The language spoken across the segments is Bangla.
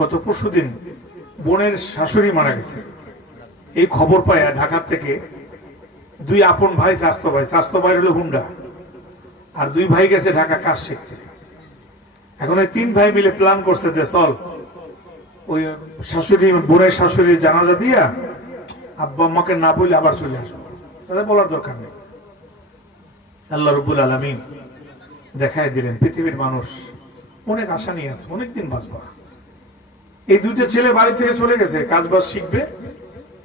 গত পরশু দিন বোনের শাশুড়ি মারা গেছে। এই খবর পায় ঢাকার থেকে দুই আপন ভাই, স্বাস্থ্য ভাই। স্বাস্থ্য ভাই হলো হুন্ডা। আর দুই ভাই গেছে ঢাকা কাজ শিখতে। এখন ওই তিন ভাই মিলে প্ল্যান করছে যে চল, ওই শাশুড়ি, বোনের শাশুড়ির জানাজা দিয়া আব্বা আম্মাকে না বলে আবার চলে আসব। তাদের বলার দরকার নেই। আল্লাহ রব্বুল আলমিন দেখাই দিলেন, পৃথিবীর মানুষ অনেক আশা নিয়ে আছে, অনেকদিন বাঁচবা। এই দুইটা ছেলে বাড়ি থেকে চলে গেছে কাজ বাজ শিখবে,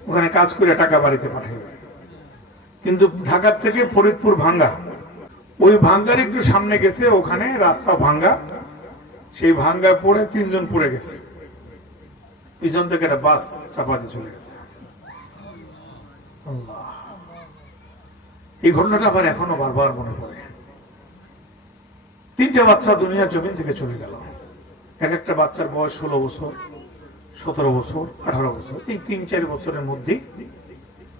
ওখানে কাজ করে টাকা বাড়িতে পাঠাবে। কিন্তু ঢাকার থেকে ফরিদপুর ভাঙ্গা। ওই ভাঙ্গার একটু সামনে গেছে, ওখানে রাস্তা ভাঙ্গা। সেই ভাঙ্গা পড়ে তিনজন পড়ে গেছে। পিছন থেকে একটা বাস চাপাতে চলে গেছে। এই ঘটনাটা আবার এখনও বারবার মনে পড়ে। তিনটে বাচ্চা দুনিয়ার জমিন থেকে চলে গেল। এক একটা বাচ্চার বয়স ষোলো বছর, সতেরো বছর, আঠারো বছর। এই তিন, চার বছরের মধ্যেই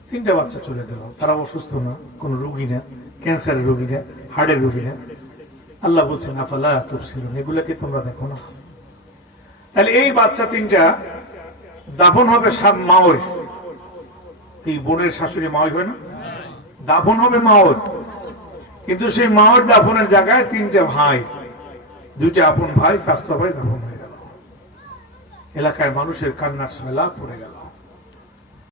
তিনটা বাচ্চা চলে গেল। তারা অসুস্থ না, কোন রোগী না, ক্যান্সারের রোগী না হার্টের রোগী না। আল্লাহ বলছেন এগুলাকে তোমরা দেখো না। তাহলে এই বাচ্চা তিনটা দাফন হবে মাওর এই বোনের শাশুড়ি মাওই হয় না? দাফন হবে মাওর কিন্তু সেই মাওর দাফনের জায়গায় তিনটা ভাই। দুইটা আপন ভাই স্বাস্থ্য ভাই দাফন হয়ে গেল। এলাকায় মানুষের কান্নার লাভ পড়ে গেল।